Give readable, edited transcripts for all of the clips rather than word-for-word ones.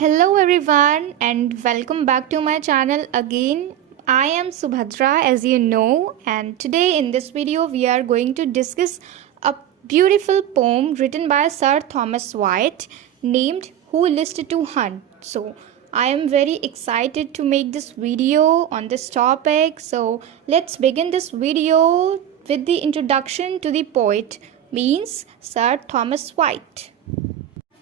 Hello everyone and welcome back to my channel again. I am Subhadra as you know, and today in this video we are going to discuss a beautiful poem written by Sir Thomas Wyatt named Who Listed to Hunt. So I am very excited to make this video on this topic. So let's begin this video with the introduction to the poet, means Sir Thomas Wyatt.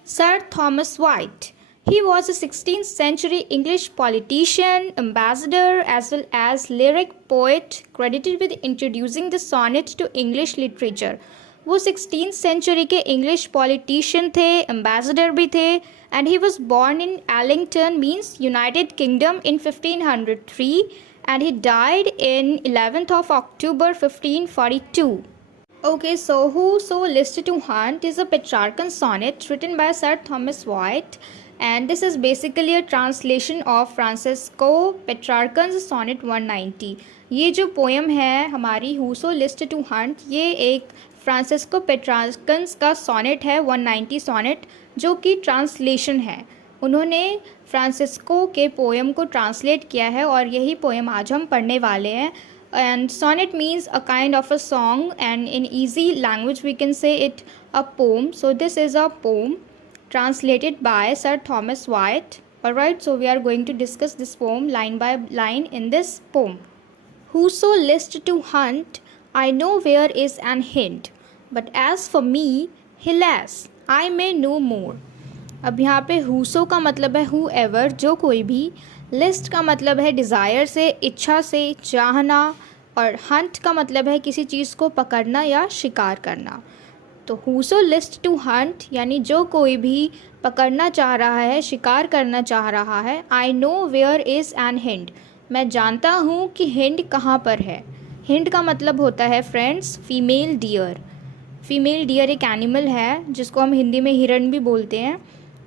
Sir Thomas Wyatt. He was a 16th century English politician, ambassador, as well as lyric poet credited with introducing the sonnet to English literature. वो 16th century के English politician थे, ambassador भी थे, and he was born in Allington, means United Kingdom, in 1503, and he died in 11th of October 1542. Okay, so Whoso Listed to Hunt is a Petrarchan sonnet written by Sir Thomas Wyatt, and this is basically a translation of Francisco Petrarchan's sonnet 190. ये जो poem है हमारी Whoso Listed to Hunt, ये एक Francisco पेट्रार्कन्स का sonnet है 190 sonnet, जो कि ट्रांसलेशन है. उन्होंने फ्रांसिस्को के पोएम को ट्रांसलेट किया है और यही पोएम आज हम पढ़ने वाले हैं. And sonnet means a kind of a song, and in easy language we can say it a poem. So this is a poem translated by Sir Thomas Wyatt. Alright, so we are going to discuss this poem line by line in this poem. Whoso list to hunt, I know where is an hint, but as for me, alas, I may know more. अब यहाँ पे whoso का मतलब है whoever, जो कोई भी. List का मतलब है डिज़ायर से, इच्छा से, चाहना, और हंट का मतलब है किसी चीज़ को पकड़ना या शिकार करना. तो हूसो लिस्ट टू हंट यानी जो कोई भी पकड़ना चाह रहा है, शिकार करना चाह रहा है. I know where is an hint, मैं जानता हूँ कि हिंट कहाँ पर है. हिंट का मतलब होता है friends female deer. Female deer एक एनिमल है जिसको हम हिंदी में हिरण भी बोलते हैं.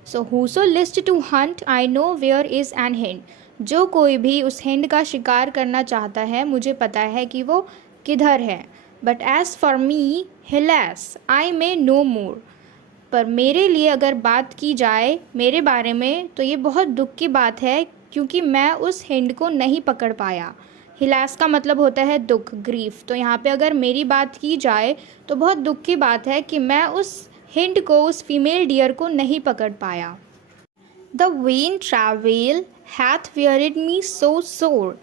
So whoso list to hunt, I know where is an hind, जो कोई भी उस हिंट का शिकार करना चाहता है, मुझे पता है कि वो किधर है. But as for me, helas, I may no more, पर मेरे लिए अगर बात की जाए मेरे बारे में तो ये बहुत दुख की बात है क्योंकि मैं उस हिंट को नहीं पकड़ पाया. हिलेस का मतलब होता है दुख, ग्रीफ. तो यहाँ पे अगर मेरी बात की जाए तो बहुत दुख की बात है कि मैं उस हिंट को, उस फीमेल डियर को नहीं पकड़ पाया. The when travel hath wearied me so sore,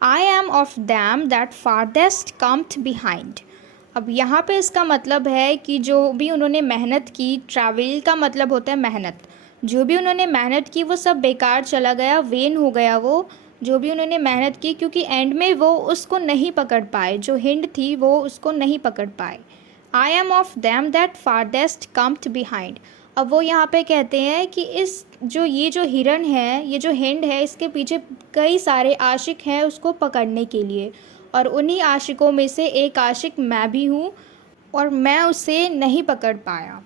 I am of them that farthest cometh behind. अब यहाँ पे इसका मतलब है कि जो भी उन्होंने मेहनत की, ट्रैवल का मतलब होता है मेहनत, जो भी उन्होंने मेहनत की वो सब बेकार चला गया, वेन हो गया वो जो भी उन्होंने मेहनत की, क्योंकि एंड में वो उसको नहीं पकड़ पाए, जो हिंट थी वो उसको नहीं पकड़ पाए. I am of them that farthest cometh behind. अब वो यहाँ पे कहते हैं कि ये जो हिरन है, ये जो हिंड है, इसके पीछे कई सारे आशिक हैं उसको पकड़ने के लिए, और उन्हीं आशिकों में से एक आशिक मैं भी हूँ और मैं उसे नहीं पकड़ पाया.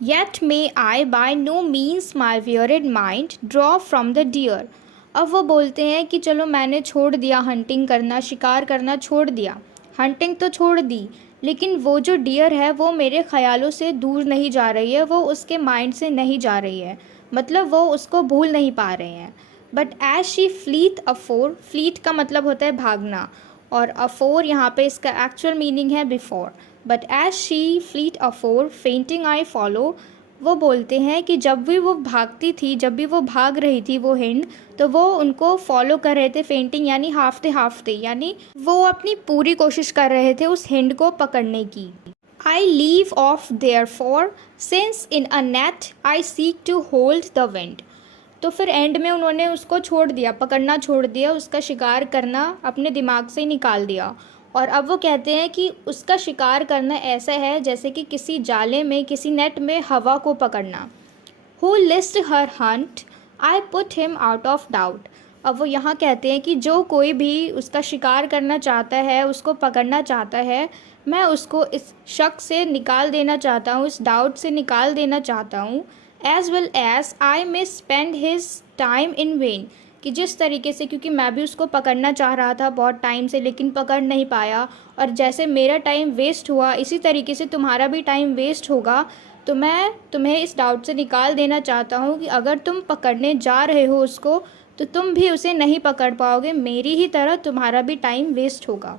Yet may I by no means my wearied mind draw from the deer. अब वो बोलते हैं कि चलो मैंने छोड़ दिया हंटिंग करना, शिकार करना छोड़ दिया, हंटिंग तो छोड़ दी, लेकिन वो जो डियर है वो मेरे ख्यालों से दूर नहीं जा रही है, वो उसके माइंड से नहीं जा रही है, मतलब वो उसको भूल नहीं पा रहे हैं. But as she fleet afore, fleet का मतलब होता है भागना, और अफोर यहाँ पे इसका एक्चुअल मीनिंग है before. But as she fleet afore fainting I follow. वो बोलते हैं कि जब भी वो भागती थी, जब भी वो भाग रही थी वो हिंड, तो वो उनको फॉलो कर रहे थे. फेंटिंग यानी हाफते हाफते, यानी वो अपनी पूरी कोशिश कर रहे थे उस हिंड को पकड़ने की. I leave off therefore since in a net I seek to hold the wind. तो फिर एंड में उन्होंने उसको छोड़ दिया, पकड़ना छोड़ दिया, उसका शिकार करना अपने दिमाग से ही निकाल दिया. और अब वो कहते हैं कि उसका शिकार करना ऐसा है जैसे कि किसी जाले में, किसी नेट में हवा को पकड़ना. Who list her Hunt, I put him out of doubt. अब वो यहाँ कहते हैं कि जो कोई भी उसका शिकार करना चाहता है, उसको पकड़ना चाहता है, मैं उसको इस शक से निकाल देना चाहता हूँ, इस डाउट से निकाल देना चाहता हूँ. As well as I may spend his time in vain, कि जिस तरीके से, क्योंकि मैं भी उसको पकड़ना चाह रहा था बहुत टाइम से लेकिन पकड़ नहीं पाया, और जैसे मेरा टाइम वेस्ट हुआ इसी तरीके से तुम्हारा भी टाइम वेस्ट होगा. तो मैं तुम्हें इस डाउट से निकाल देना चाहता हूँ कि अगर तुम पकड़ने जा रहे हो उसको तो तुम भी उसे नहीं पकड़ पाओगे, मेरी ही तरह तुम्हारा भी टाइम वेस्ट होगा।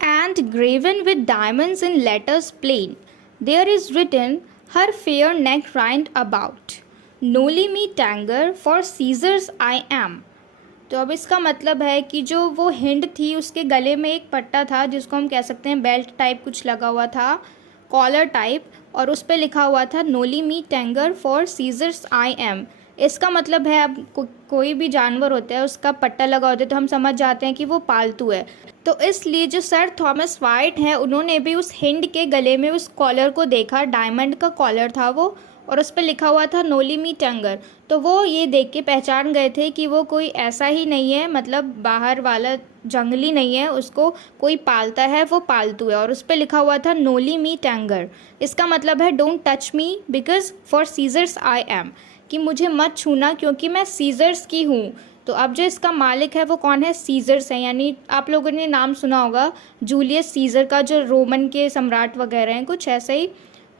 And graven with diamonds in letters plain, there is written her fair neck round about. Noli me tanger, for Caesar's I am. तो अब इसका मतलब है कि जो वो हिंड थी उसके गले में एक पट्टा था जिसको हम कह सकते हैं बेल्ट टाइप कुछ लगा हुआ था, कॉलर टाइप, और उस पर लिखा हुआ था Nooli me टेंगर for Caesar's I M. इसका मतलब है अब कोई भी जानवर होता है उसका पट्टा लगा होता है तो हम समझ जाते हैं कि वो पालतू है। तो इसलिए जो सर थॉमस वाइट हैं उन्होंने भी उस हिंड के गले में उस कॉलर को देखा, डायमंड का कॉलर था वो, और उस पर लिखा हुआ था नोली मी टेंगर। तो वो ये देख के पहचान गए थे कि वो कोई ऐसा ही नहीं है, मतलब बाहर वाला जंगली नहीं है, उसको कोई पालता है, वो पालतू है, और उस पर लिखा हुआ था नोली मी टेंगर। इसका मतलब है don't touch me because for Caesar's I am, कि मुझे मत छूना क्योंकि मैं सीजर्स की हूँ। तो अब जो इसका मालिक है वो कौन है? सीजर्स है। यानी आप लोगों ने नाम सुना होगा जूलियस सीजर का, जो रोमन के सम्राट वगैरह हैं, कुछ ऐसे ही।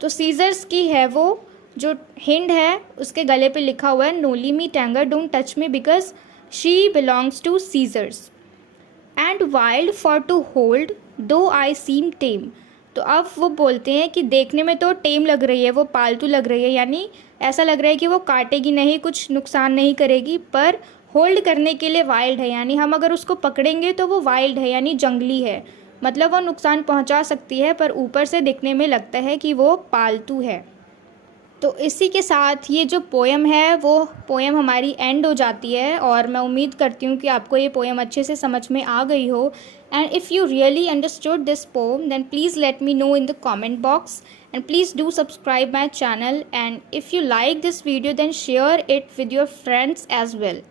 तो सीजर्स की है वो जो हिंड है, उसके गले पे लिखा हुआ है noli me tangere don't touch me because she belongs to Caesar's. And wild for to hold though I सीम टेम। तो अब वो बोलते हैं कि देखने में तो टेम लग रही है, वो पालतू लग रही है, यानी ऐसा लग रहा है कि वो काटेगी नहीं, कुछ नुकसान नहीं करेगी, पर होल्ड करने के लिए वाइल्ड है, यानी हम अगर उसको पकड़ेंगे तो वो वाइल्ड है यानी जंगली है, मतलब वो नुकसान पहुंचा सकती है, पर ऊपर से दिखने में लगता है कि वो पालतू है। तो इसी के साथ ये जो पोएम है वो पोएम हमारी एंड हो जाती है, और मैं उम्मीद करती हूँ कि आपको ये पोएम अच्छे से समझ में आ गई हो। And if you really understood this poem then please let me know in the comment box, and please do subscribe my channel, and if you like this video then share it with your friends as well.